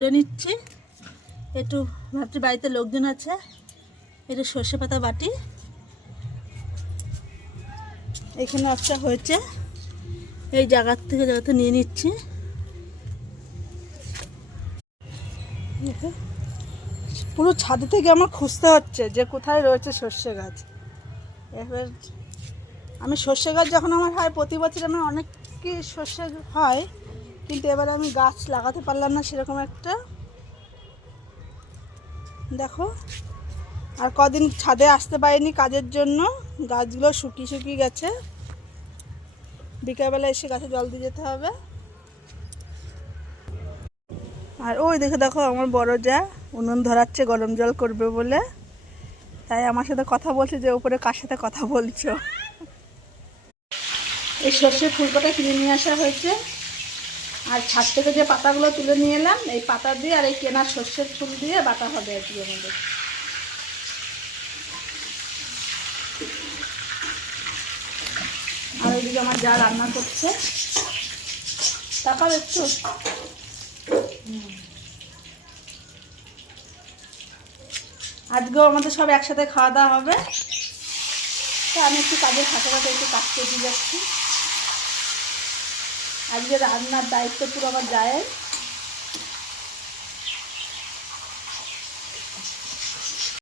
তুলে নিচ্ছি একটু, ভাবছি বাড়িতে লোকজন আছে, একটু সর্ষে পাতা বাটি। এখানে একটা হয়েছে, এই জায়গার থেকে জায়গাতে নিয়ে নিচ্ছি। পুরো ছাদে থেকে আমার খুঁজতে হচ্ছে যে কোথায় রয়েছে সর্ষে গাছ। এবার আমি সর্ষে গাছ যখন আমার হয়, প্রতি বছর আমার অনেক কি সর্ষে হয়, কিন্তু এবার আমি গাছ লাগাতে পারলাম না সেরকম একটা। দেখো, আর কদিন ছাদে আসতে পারিনি কাজের জন্য, গাছগুলো শুকিয়ে শুকিয়ে গেছে। বিকালবেলা এসে গাছে জল দিয়ে যেতে হবে। আর ওই দেখে দেখো আমার বড় যা উনুন ধরাচ্ছে গরম জল করবে বলে, তাই আমার সাথে কথা বলছে যে উপরে কার সাথে কথা বলছো। এই সর্ষের ফুলকোটা কিনে নিয়ে আসা হয়েছে, আর ছাদ থেকে যে পাতাগুলো তুলে নিয়ে এলাম, এই পাতা দিয়ে আর এই কেনা সর্ষের ফুল দিয়ে বাটা হবে আর কি আমাদের। আর ওইদিকে আমার যা রান্না করছে, তারপর একটু আজকেও আমাদের সব একসাথে খাওয়া দাওয়া হবে। তো আমি একটু কাজের ফাঁকে একটু কাজ করে দিয়ে যাচ্ছি। আজকে রান্নার দায়িত্ব পুরো আমার জায়ের।